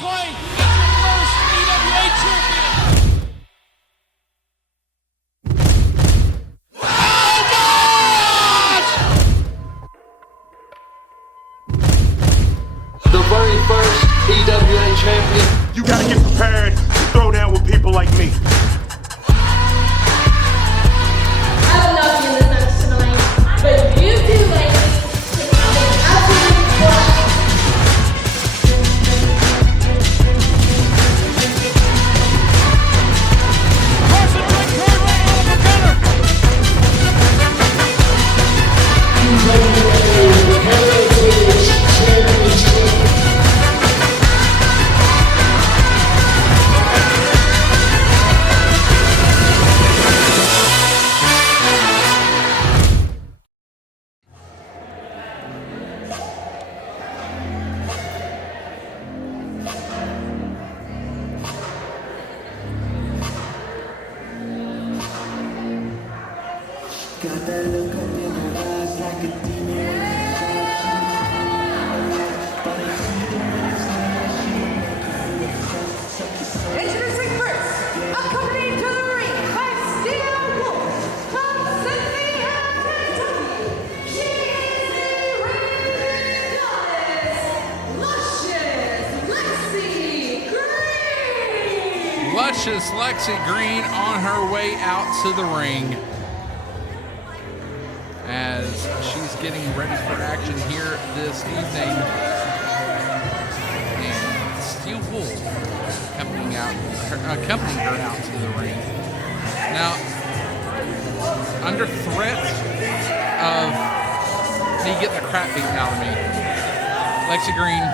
claim as your first EWA champion. The very first EWA champion. You gotta get prepared to throw down with people like me. I will not be in this match tonight, but you two ladies can have an absolute blast. Got that look up in her eyes like a demon. Introducing first, accompanied to the ring by Steel Wolf from Sydney, Kentucky. She is the ring goddess, Luscious Lexxi Green. Luscious Lexxi Green on her way out to the ring as she's getting ready for action here this evening. And Steel Wolf accompanying her out to the ring. Now, under threat of me getting the crap beaten out of me, Lexxi Green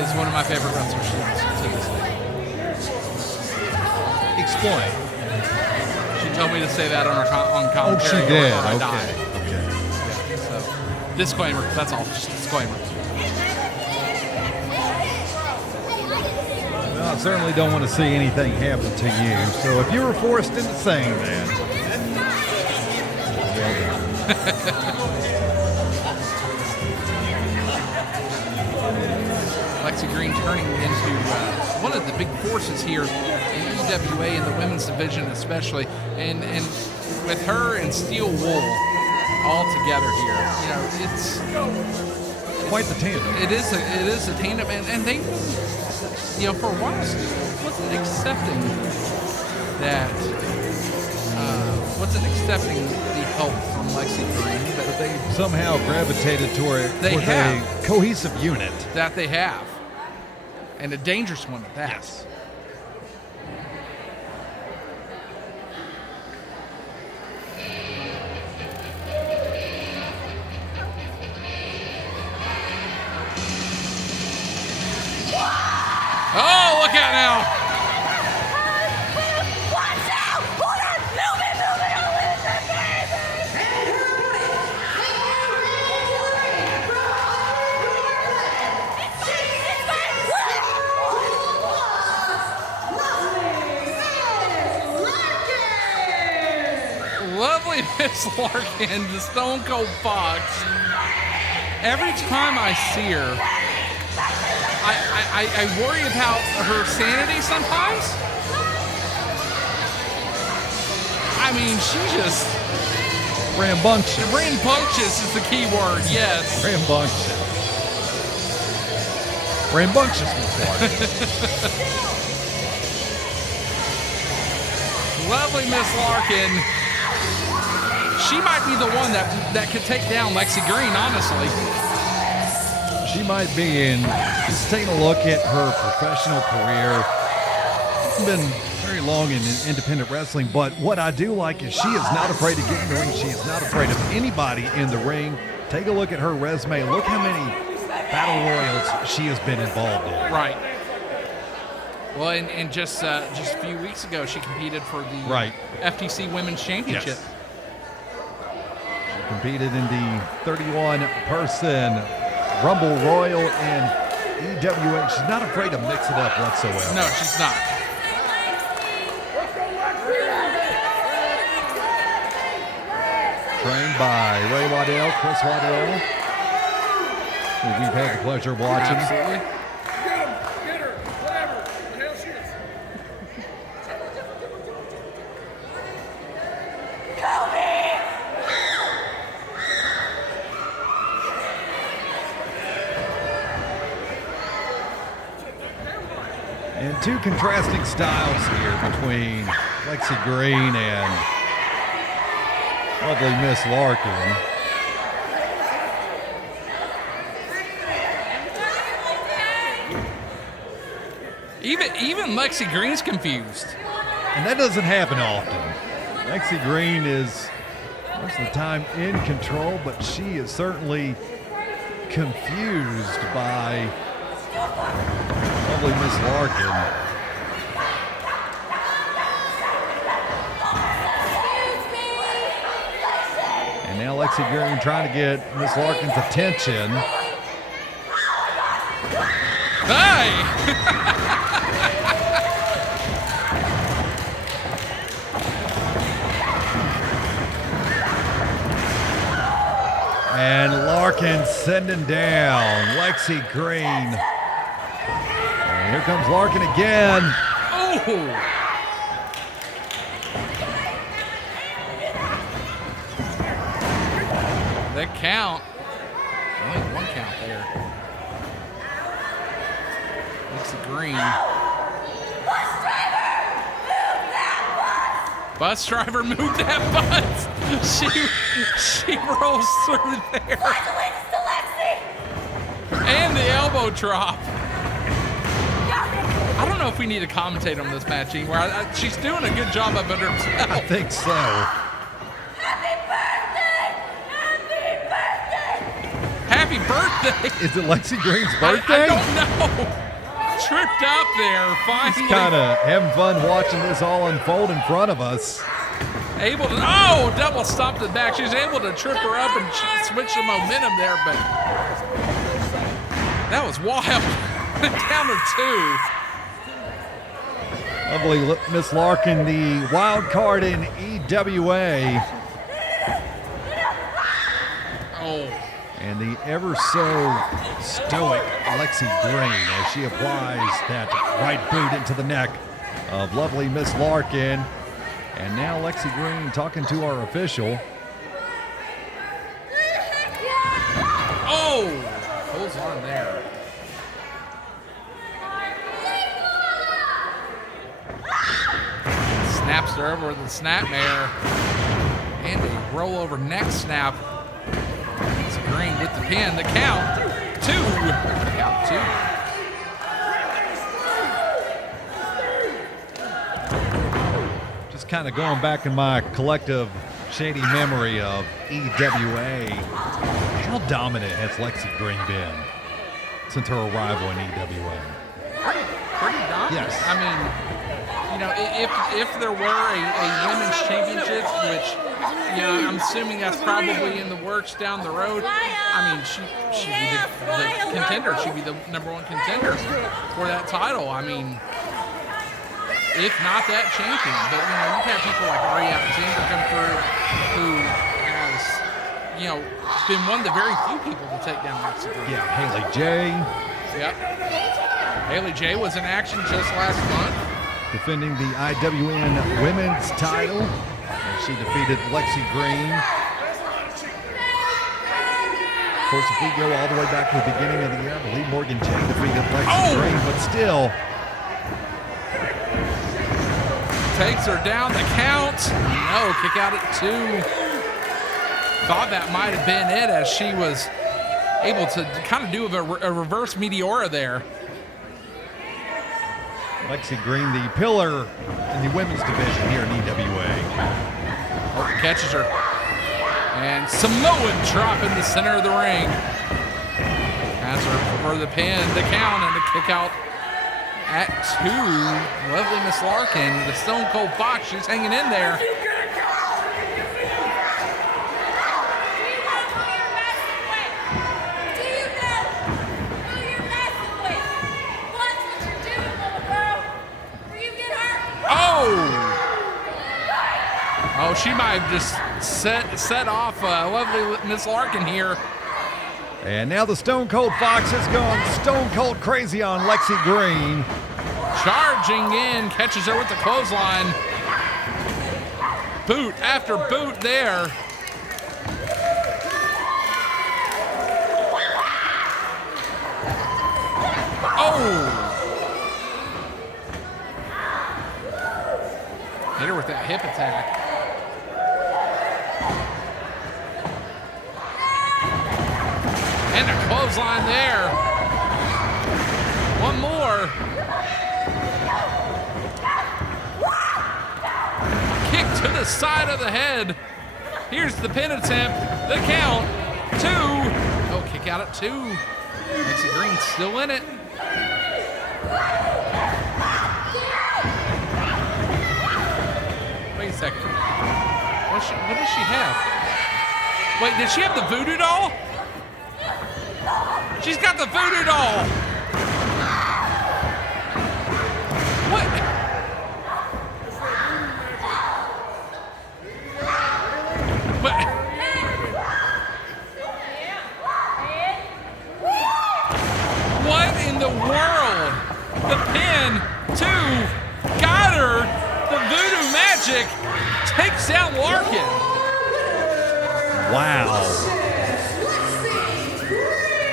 is one of my favorite wrestlers to this day. Explain. She told me to say that on commentary. Oh, she did. Or I Okay. died. Yeah, so, disclaimer. That's all. Just disclaimer. Well, I certainly don't want to see anything happen to you. So if you were forced into saying that, Lexxi Green turning into one of the big forces here in EWA in the women's division, especially, and with her and Steel Wool all together here, you know, it's quite the tandem. It is a tandem, and they, you know, for a while wasn't accepting that, wasn't accepting the help from Lexxi Green, but they somehow gravitated toward a cohesive unit that they have, and a dangerous one at that. Yes. Oh, look out now! Watch out! Hold on! Move it! Lovely Miss Larkan, the Stone Cold Fox. Every time I see her, I worry about her sanity sometimes. I mean, she just... rambunctious. Rambunctious is the key word, yes. Rambunctious. Rambunctious, Miss Larkan. Lovely Miss Larkan. She might be the one that could take down Lexxi Green, honestly. She might be, and just taking a look at her professional career. It's been very long in independent wrestling, but what I do like is she is not afraid to get in the ring. She is not afraid of anybody in the ring. Take a look at her resume. Look how many battle royals she has been involved in. Right. Well, and just a few weeks ago, she competed for the FTC Women's Championship. Yes. She competed in the 31-person Rumble Royal in EWA. She's not afraid to mix it up whatsoever. No, she's not. Trained by Ray Waddell, Kris Waddell, who we've had the pleasure of watching. Absolutely. And two contrasting styles here between Lexie Green and lovely Miss Larkan. Even Lexie Green's confused. And that doesn't happen often. Lexie Green is most of the time in control, but she is certainly confused by lovely Miss Larkan. And now Lexie Green trying to get Miss Larkan's attention. Hey! And Larkan sending down Lexie Green. And here comes Larkan again. Oh! That count. Only one count there. Lexie Green. Bus driver, move that bus. She rolls through there. And the elbow drop. I don't know if we need to commentate on this match anymore. She's doing a good job of it herself. I think so. Happy birthday. Is it Lexie Green's birthday? I don't know. Tripped up there, finally. Kind of having fun watching this all unfold in front of us. Able to, double stomp to the back. She's able to trip her up and switch the momentum there, but that was wild. Down to 2. Lovely Miss Larkan, the wild card in EWA. Oh. And the ever so stoic Lexie Green as she applies that right boot into the neck of lovely Miss Larkan. And now Lexie Green talking to our official. Oh! Pulls on there. Snaps her over with the snapmare. And a rollover neck snap. Green with the pin, the count, 2. Count 2. Just kind of going back in my collective shady memory of EWA. How dominant has Lexie Green been since her arrival in EWA? Pretty dominant. Yes. I mean, you know, if there were a women's championship, which, you know, I'm assuming that's probably in the works down the road. I mean, she'd be the contender. She'd be the #1 contender for that title. I mean, if not that champion. But, you know, you have people like Adrian Alexander come through who has, you know, been one of the very few people to take down Lexxi Green. Yeah, Haley J. Yep. Haley J was in action just last month. Defending the IWN Women's title. And she defeated Lexie Green. Of course, if we go all the way back to the beginning of the year, I believe Morgan Jane defeated Lexie Green, but still. Takes her down, the count. No, kick out at 2. Thought that might have been it as she was able to kind of do a reverse Meteora there. Lexie Green, the pillar in the women's division here in EWA. Oh, catches her. And Samoan drop in the center of the ring. Has her for the pin, the count, and the kick out at 2. Lovely Miss Larkan, the Stone Cold Fox, she's hanging in there. Oh, she might have just set off lovely Miss Larkan here. And now the Stone Cold Fox has gone stone cold crazy on Lexie Green. Charging in, catches her with the clothesline. Boot after boot there. Oh! that hip attack. And a clothesline there. One more. Kick to the side of the head. Here's the pin attempt. The count. 2. Oh, kick out at 2. Lexie Green still in it. Wait a second. What does she have? Wait, did she have the voodoo doll? She's got the voodoo doll. What? What in the world? The pin, 2, got her. The voodoo magic takes out Larkan. Wow.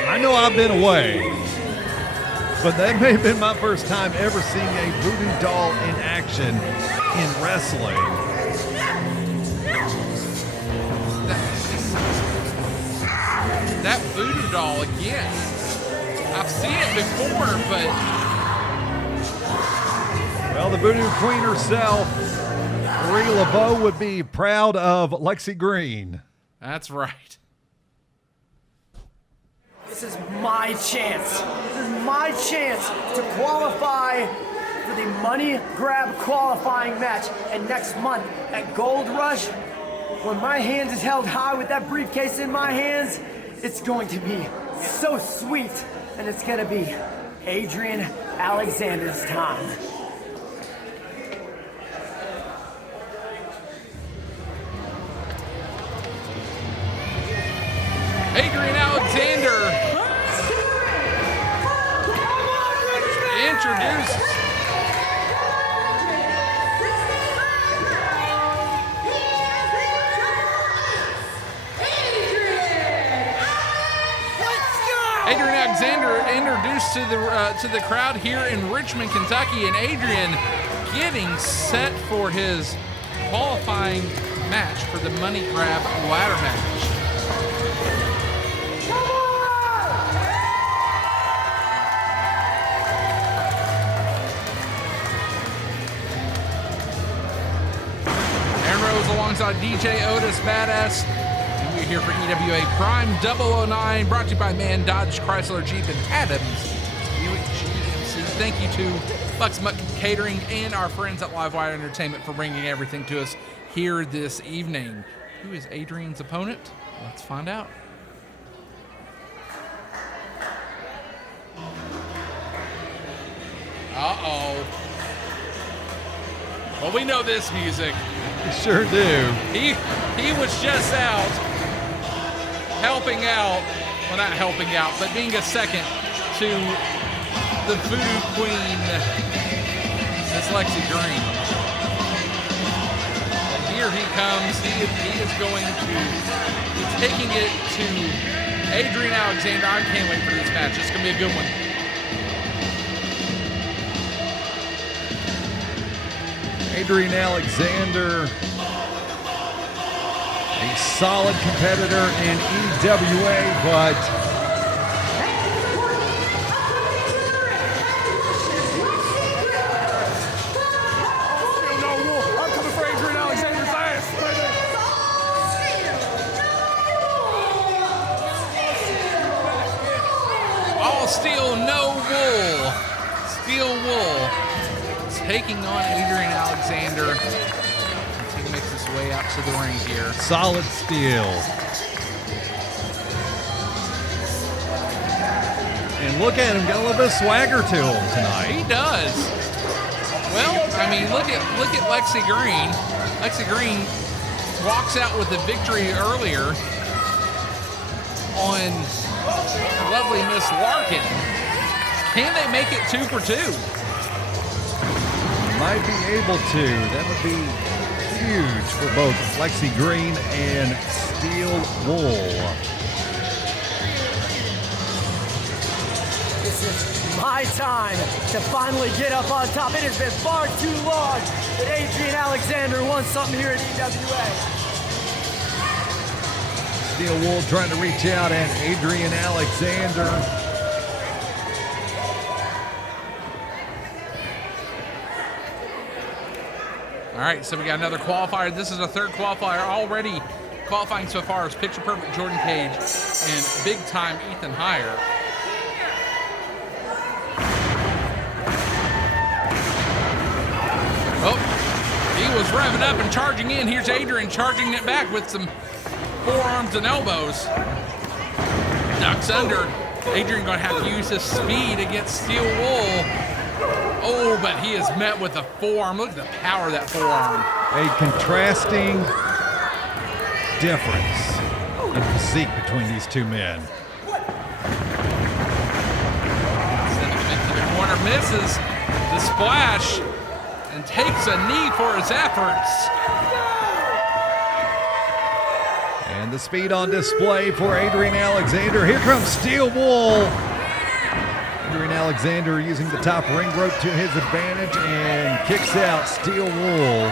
I know I've been away, but that may have been my first time ever seeing a voodoo doll in action in wrestling. That voodoo doll again. I've seen it before, but... Well, the voodoo queen herself, Marie Laveau, would be proud of Lexie Green. That's right. This is my chance. This is my chance to qualify for the money grab qualifying match. And next month at Gold Rush, when my hand is held high with that briefcase in my hands, it's going to be so sweet. And it's going to be Adrian Alexander's time. Adrian Alexander introduced Adrian Alexander introduced to the crowd here in Richmond, Kentucky, and Adrian getting set for his qualifying match for the money grab ladder match. Alongside DJ Otis Badass. And we're here for EWA Prime 009, brought to you by Man Dodge Chrysler Jeep and Adams 𝐂𝐥𝐢𝐿. Thank you to 𝐋.𝐋 Catering and our friends at Livewire Entertainment for bringing everything to us here this evening. Who is Adrian's opponent? Let's find out. Uh-oh. Well, we know this music. You sure do. He was just out helping out, well, not helping out, but being a second to the voodoo queen, Miss Lexie Green. And here he comes. He is going to be taking it to Adrian Alexander. I can't wait for this match. It's going to be a good one. Adrian Alexander, a solid competitor in EWA, but I'm coming for Adrian Alexander's ass, All steel, no wool. Steel wool. Taking on Adrian Alexander as he makes his way out to the ring here. solid steel. And look at him, got a little bit of swagger to him tonight. He does. Well, I mean, look at Lexie Green. Lexie Green walks out with a victory earlier on lovely Miss Larkan. Can they make it 2 for 2? Might be able to. That would be huge for both Lexie Green and Steel Wool. This This is my time to finally get up on top. It has been far too long that Adrian Alexander won something here at EWA. Steel Wool trying to reach out at Adrian Alexander. All right, so we got another qualifier. This is a third qualifier already qualifying so far as Picture Perfect Jordan Cage and Big Time Ethan Heyer. Oh, he was revving up and charging in. Here's Adrian charging it back with some forearms and elbows. Ducks under. Adrian going to have to use his speed against Steel Wool. Oh, but he is met with a forearm. Look at the power of that forearm. A contrasting difference in physique between these two men. Sending him into the corner, misses the splash, and takes a knee for his efforts. And the speed on display for Adrian Alexander. Here comes Steel Wool. Adrian Alexander using the top ring rope to his advantage and kicks out Steel Wool.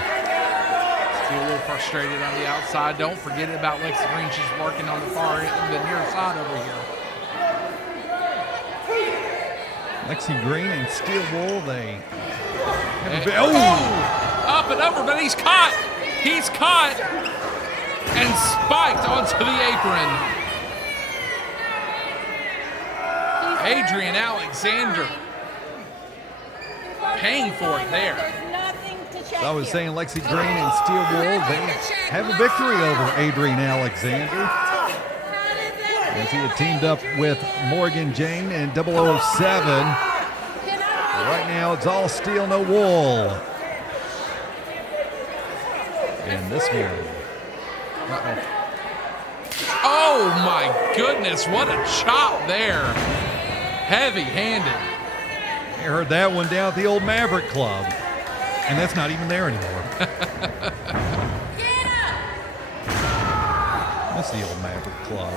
Steel Wool frustrated on the outside. Don't forget about Lexxi Green. She's working on the far end, the near side over here. Lexxi Green and Steel Wool, they have up and over, but he's caught. He's caught and spiked onto the apron. Adrian Alexander paying for it there. So I was saying Lexxi Green and Steel Wool, they have a victory over Adrian Alexander, as he had teamed up with Morgan Jane and 007. Right now it's all steel, no wool. And this one. Oh my goodness, what a chop there. Heavy-handed. You heard that one down at the old Maverick Club. And that's not even there anymore. That's the old Maverick Club.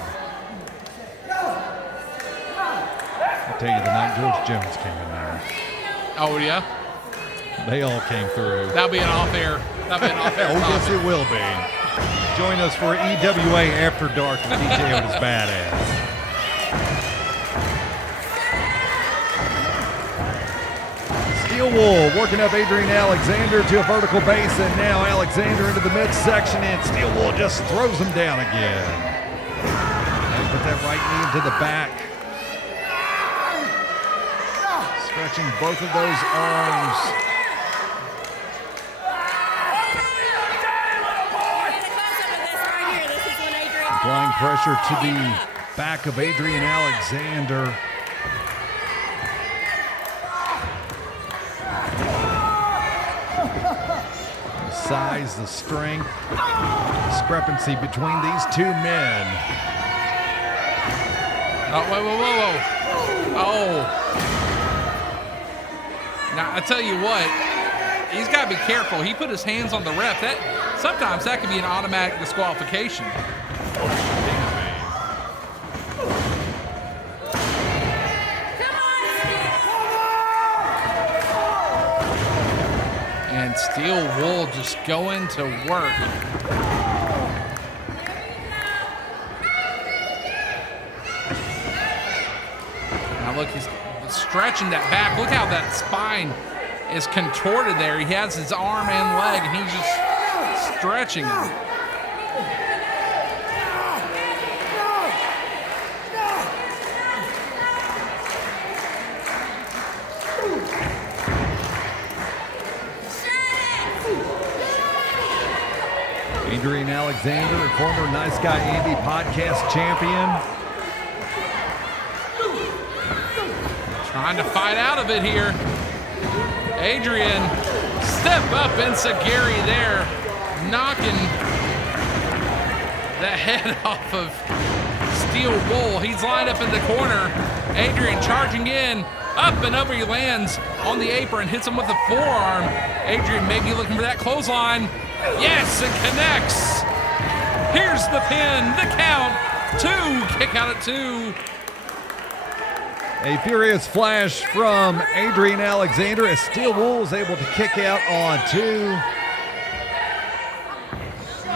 I'll tell you, the night George Jones came in there. Oh, yeah? They all came through. That'll be an off-air. That'll be an off-air. Oh, yes, it will be. Join us for EWA After Dark with DJ Otis Badass. Steel Wool working up Adrian Alexander to a vertical base, and now Alexander into the midsection, and Steel Wool just throws him down again. And put that right knee into the back. Stretching both of those arms. Applying pressure to the back of Adrian Alexander. The size, the strength, discrepancy between these two men. Oh, whoa. Oh. Now, I tell you what, he's got to be careful. He put his hands on the ref. Sometimes that could be an automatic disqualification. And Steel Wool just going to work. Now look, he's stretching that back. Look how that spine is contorted there. He has his arm and leg, and he's just stretching it. Adrian Alexander, former Nice Guy Andy podcast champion. Trying to fight out of it here. Adrian, step up enziguri there, knocking the head off of Steel Wool. He's lined up in the corner. Adrian charging in, up and over he lands on the apron, hits him with the forearm. Adrian maybe looking for that clothesline. Yes, it connects. Here's the pin, the count, 2, kick out at 2. A furious flash from Adrian Alexander as Steel Wool is able to kick out on 2.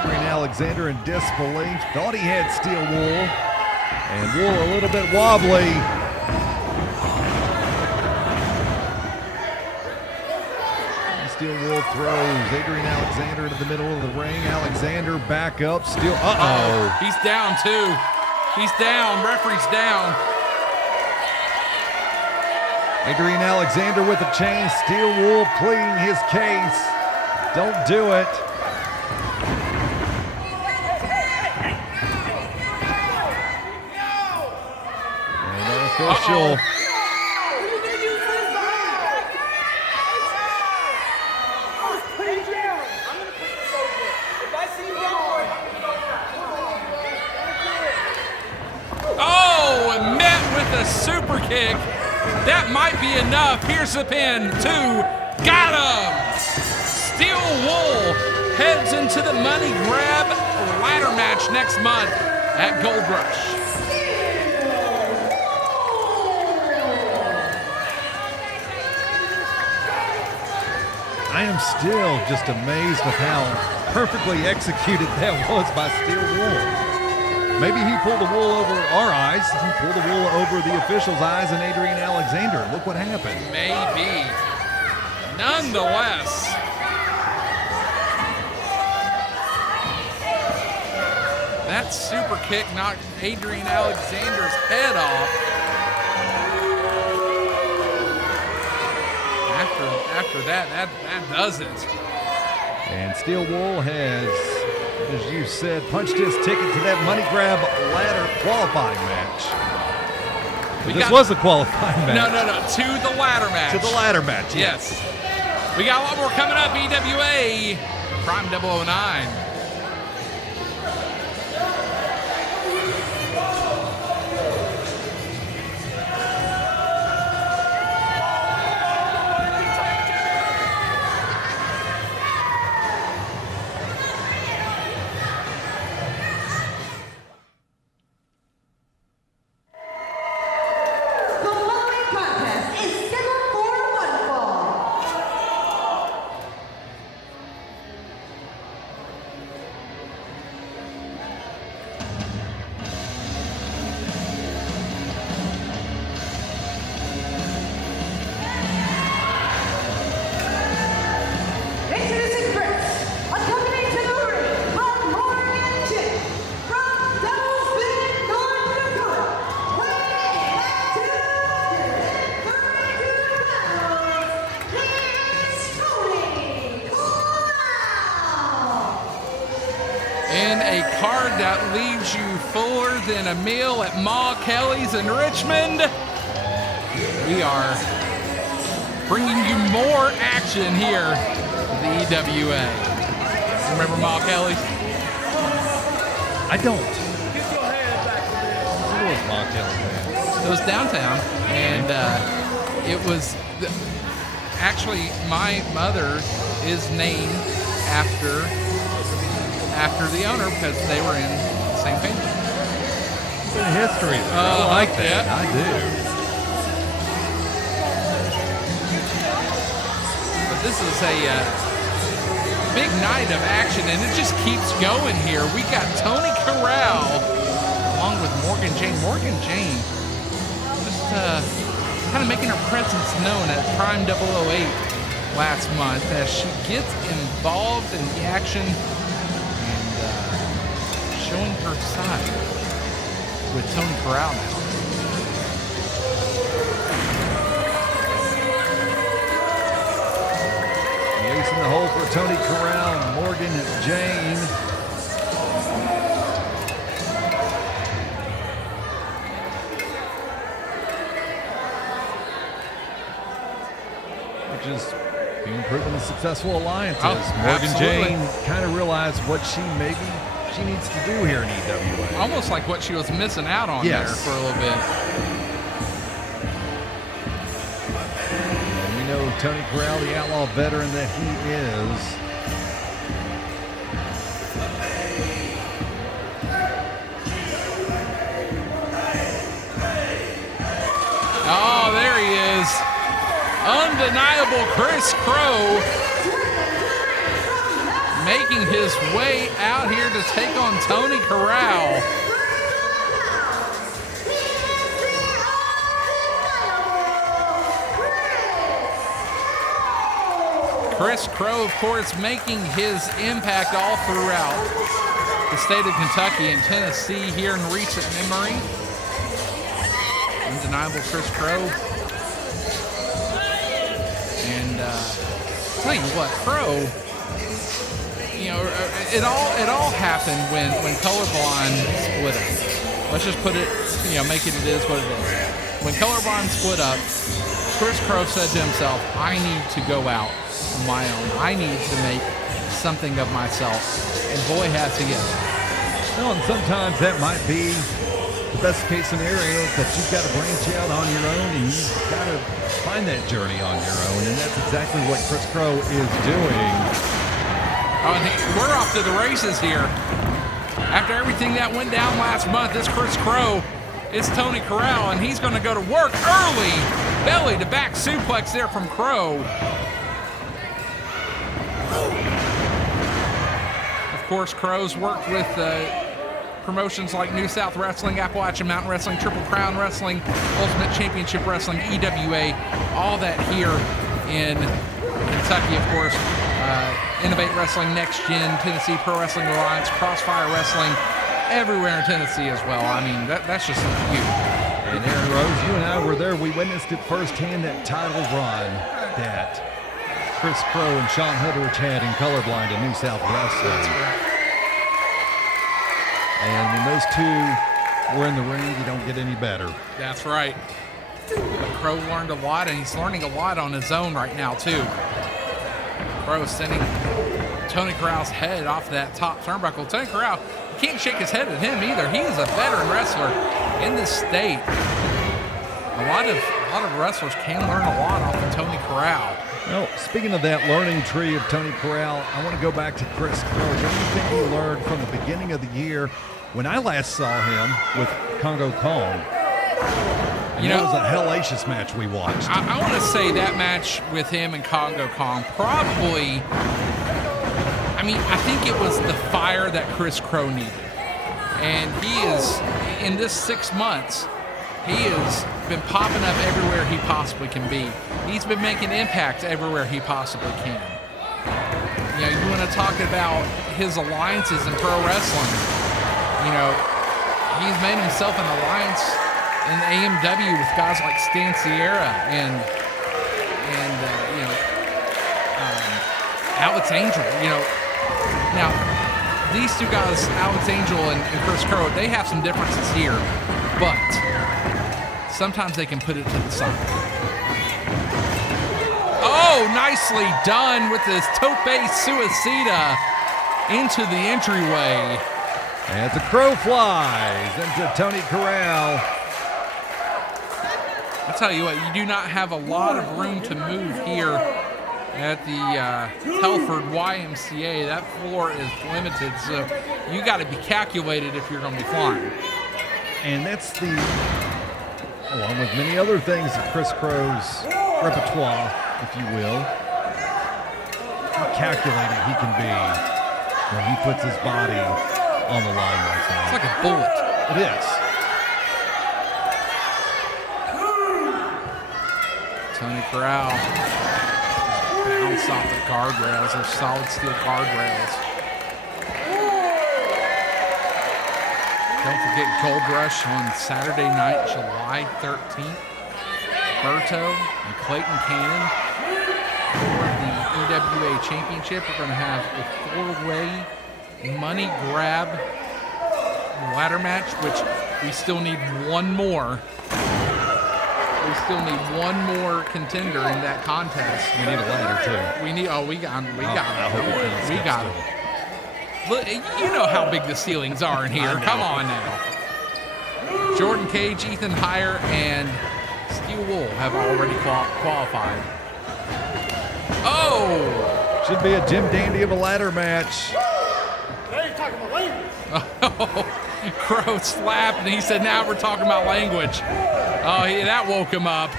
Adrian Alexander in disbelief, thought he had Steel Wool, and Wool a little bit wobbly. Steel Wool throws Adrian Alexander into the middle of the ring. Alexander back up. Steel. Uh-oh. He's down too. He's down. Referee's down. Adrian Alexander with a chain. Steel Wool pleading his case. Don't do it. And our official. A super kick. That might be enough. Here's the pin. 2. Got him. Steel Wool heads into the money grab ladder match next month at Gold Rush. I am still just amazed of how perfectly executed that was by Steel Wool. Maybe he pulled the wool over our eyes. He pulled the wool over the official's eyes and Adrian Alexander. Look what happened. Maybe. Nonetheless. That super kick knocked Adrian Alexander's head off. After that does it. And Steel Wool has, as you said, punched his ticket to that money grab ladder qualifying match. This was a qualifying match. No. To the ladder match. To the ladder match, yes. We got a lot more coming up. EWA Prime 009. That leaves you fuller than a meal at Ma Kelly's in Richmond. We are bringing you more action here at the EWA. Remember Ma Kelly's? I don't. Where was Ma Kelly's? It was downtown, and it was actually my mother is named after the owner because they were in the same family. It's in history. I like that. Yeah. I do. But this is a big night of action, and it just keeps going here. We got Tony Corral along with Morgan Jane. Morgan Jane just kind of making her presence known at Prime 008 last month as she gets involved in the action, showing her side with Tony Corral now. The ace in the hole for Tony Corral and Morgan Jane. Which is being proven a successful alliances. Morgan absolutely. Jane kind of realized what she needs to do here in EWA. Almost like what she was missing out on there for a little bit. And we know Tony Corral, the outlaw veteran that he is. Oh, there he is. Undeniable Kris Krow making his way out here to take on Tony Corral. Kris Krow, of course, making his impact all throughout the state of Kentucky and Tennessee here in recent memory. Undeniable Kris Krow. And tell you what, Krow, you know, it all happened when Colorblind split up. Let's just put it, you know, make it is what it is. When Colorblind split up, Kris Krow said to himself, I need to go out on my own. I need to make something of myself. And boy, has he ever. Well, and sometimes that might be the best case scenario, that you've got to branch out on your own and you've got to find that journey on your own. And that's exactly what Kris Krow is doing. Oh, and we're off to the races here. After everything that went down last month, this Kris Krow is Tony Corral, and he's going to go to work early. Belly to back suplex there from Krow. Of course, Krow's worked with promotions like New South Wrestling, Appalachian Mountain Wrestling, Triple Crown Wrestling, Ultimate Championship Wrestling, EWA, all that here in Kentucky, of course. Innovate Wrestling, Next Gen, Tennessee Pro Wrestling Alliance, Crossfire Wrestling, everywhere in Tennessee as well. I mean, that's just huge. And Aaron Rose, you and I were there. We witnessed it firsthand, that title run that Kris Krow and Sean Hutteridge had in Colorblind and New South Wrestling. And when those two were in the ring, you don't get any better. That's right. But Krow learned a lot, and he's learning a lot on his own right now, too. Krow sending Tony Corral's head off that top turnbuckle. Tony Corral, you can't shake his head at him either. He is a veteran wrestler in this state. A lot of wrestlers can learn a lot off of Tony Corral. Well, speaking of that learning tree of Tony Corral, I want to go back to Kris Krow. Anything he learned from the beginning of the year when I last saw him with 𝐂𝐿. You know, it was a hellacious match we watched. I want to say that match with him and 𝐂𝐿 probably, I mean, I think it was the fire that Kris Krow needed. And he is, in this 6 months, he has been popping up everywhere he possibly can be. He's been making impact everywhere he possibly can. You know, you want to talk about his alliances in pro wrestling. You know, he's made himself an alliance in the AMW with guys like Stan Sierra and you know, Alex Angel. You know, now these two guys, Alex Angel and Kris Krow, they have some differences here, but sometimes they can put it to the side. Oh, nicely done with this 𝐿𝐼𝐾 into the entryway. As the Krow flies into Tony Corral. I tell you what, you do not have a lot of room to move here at the Telford YMCA. That floor is limited, so you got to be calculated if you're going to be flying. And that's along with many other things of Kris Krow's repertoire, if you will, how calculated he can be when he puts his body on the line like that. It's like a bullet. It is. Tony Corral bounced off the guardrails. Those solid steel guardrails. Don't forget Gold Rush on Saturday night, July 13th. Berto and Clayton Cannon for the EWA Championship. We're going to have a 4-way money grab ladder match, which we still need one more. We still need one more contender in that contest. We need a ladder too. We got it. We got it. Look, you know how big the ceilings are in here. Come on now. Jordan Cage, Ethan Heyer, and Steel Wool have already qualified. Oh! Should be a Jim Dandy of a ladder match. Now you're talking about language. Krow slapped, and he said, now we're talking about language. Oh, that woke him up.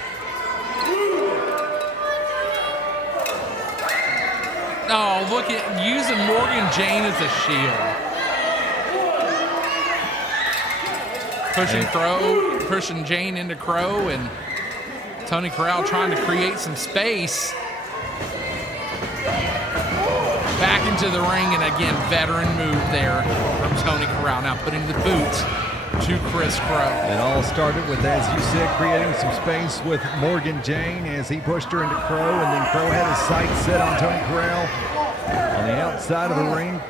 Oh, look at using Morgan Jane as a shield. Pushing Jane into Krow, and Tony Corral trying to create some space. Back into the ring, and again, veteran move there from Tony Corral. Now putting the boot to Kris Krow. It all started with, as you said, creating some space with Morgan Jane as he pushed her into Krow, and then Krow had his sights set on Tony Corral on the outside of the ring.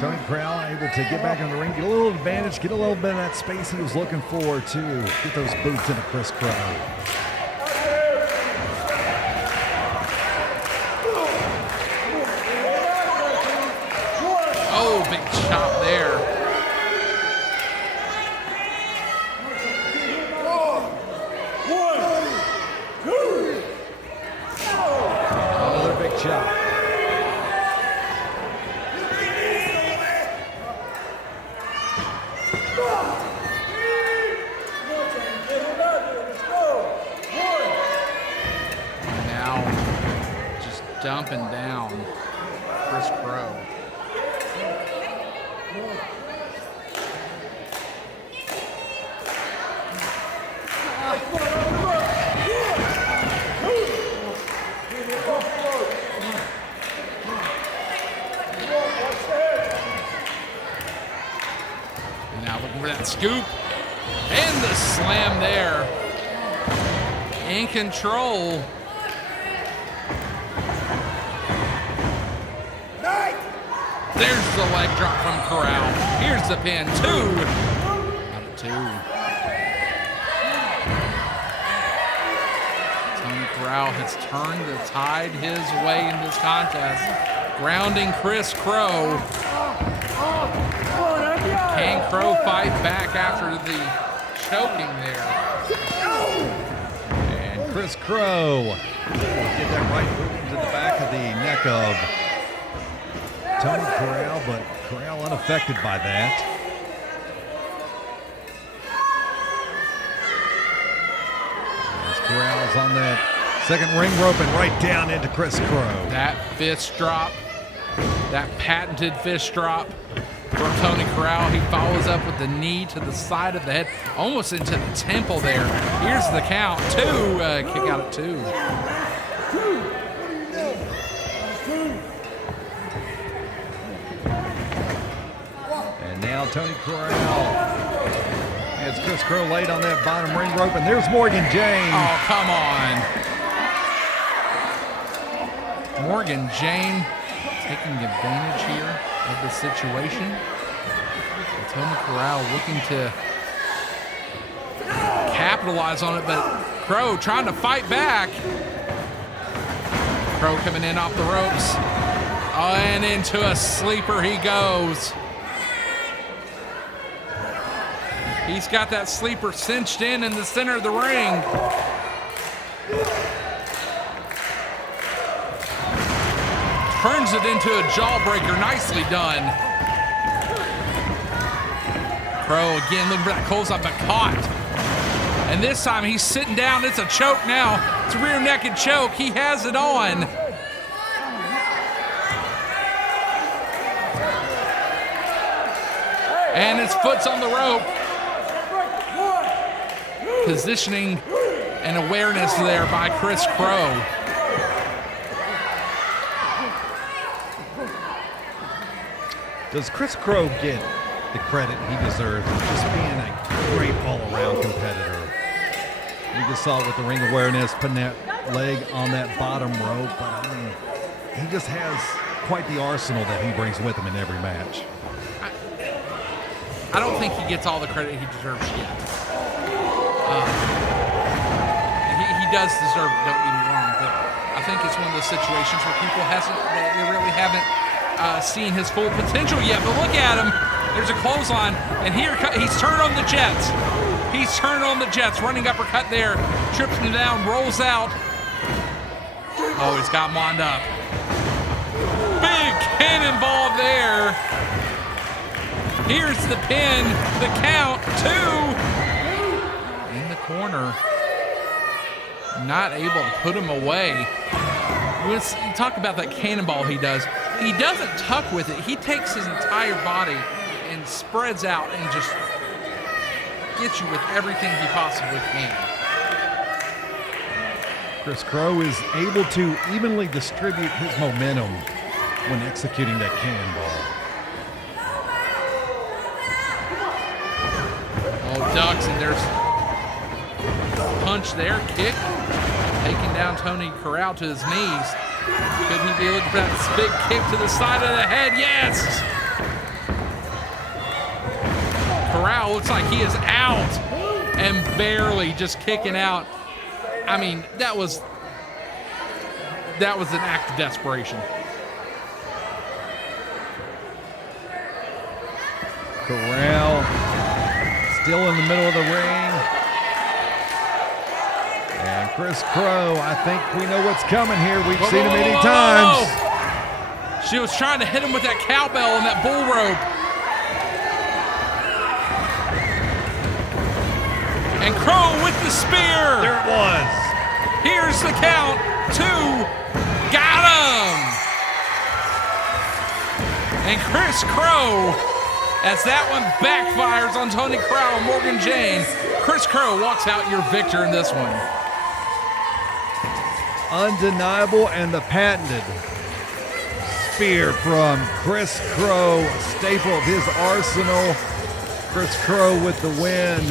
Tony Corral able to get back on the ring, get a little advantage, get a little bit of that space he was looking for to get those boots into Kris Krow. Oh, big chop there. Another big chop. Now just dumping down Kris Krow. For that scoop and the slam there. In control. There's the leg drop from Corral. Here's the pin. 2 out of 2. Tony Corral has turned the tide his way in this contest, grounding Kris Krow. Can Krow fight back after the choking there? And Kris Krow will get that right hook into the back of the neck of Tony Corral, but Corral unaffected by that. As Corral's on that second ring rope and right down into Kris Krow. That fist drop, that patented fist drop from Tony Corral. He follows up with the knee to the side of the head, almost into the temple there. Here's the count. 2, kick out at 2. And now Tony Corral has Kris Krow laid on that bottom ring rope, and there's Morgan Jane. Oh, come on. Morgan Jane taking advantage here of the situation. And Tony Corral looking to capitalize on it, but Krow trying to fight back. Krow coming in off the ropes. Oh, and into a sleeper he goes. He's got that sleeper cinched in the center of the ring. Turns it into a jawbreaker. Nicely done. Krow again looking for that clothesline, but caught. And this time he's sitting down. It's a choke now. It's a rear naked choke. He has it on. And his foot's on the rope. Positioning and awareness there by Kris Krow. Does Kris Krow get the credit he deserves for just being a great all-around competitor? You just saw it with the ring awareness, putting that leg on that bottom rope, but I mean, he just has quite the arsenal that he brings with him in every match. I don't think he gets all the credit he deserves yet. He does deserve it, don't get me wrong, but I think it's one of those situations where people they really haven't seen his full potential yet. But look at him. There's a clothesline, and here he's turned on the Jets. He's turned on the Jets. Running uppercut there. Trips him down, rolls out. Oh, he's got him wound up. Big cannonball there. Here's the pin, the count, 2. In the corner. Not able to put him away. Let's talk about that cannonball he does. He doesn't tuck with it. He takes his entire body and spreads out and just gets you with everything he possibly can. Kris Krow is able to evenly distribute his momentum when executing that cannonball. Oh, ducks, and there's punch there, kick, taking down Tony Corral to his knees. Could he be looking for that big kick to the side of the head? Yes! Corral looks like he is out and barely just kicking out. I mean, that was an act of desperation. Carral still in the middle of the ring. And Kris Krow, I think we know what's coming here. We've seen him many times. She was trying to hit him with that cowbell and that bull rope. And Krow with the spear. There it was. Here's the count. 2. Got him. And Kris Krow, as that one backfires on Tony Corral and Morgan Jane, Kris Krow walks out your victor in this one. Undeniable and the patented spear from Kris Krow, a staple of his arsenal. Kris Krow with the win.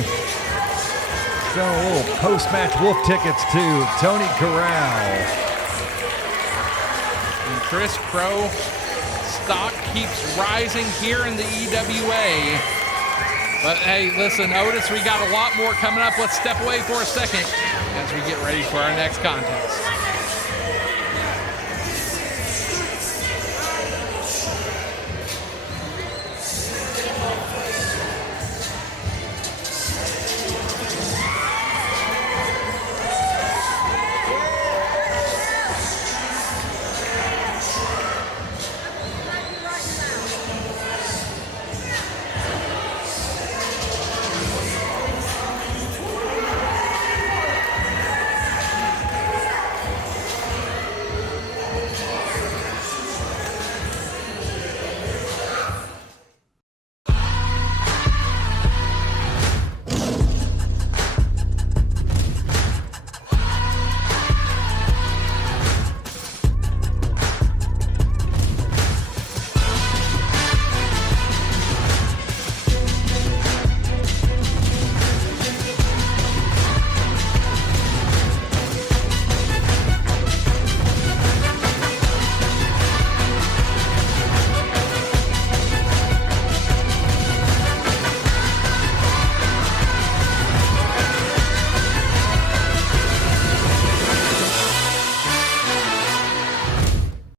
Selling a little post-match wolf tickets to Tony Corral. And Kris Krow stock keeps rising here in the EWA. But hey, listen, Otis, we got a lot more coming up. Let's step away for a second as we get ready for our next contest.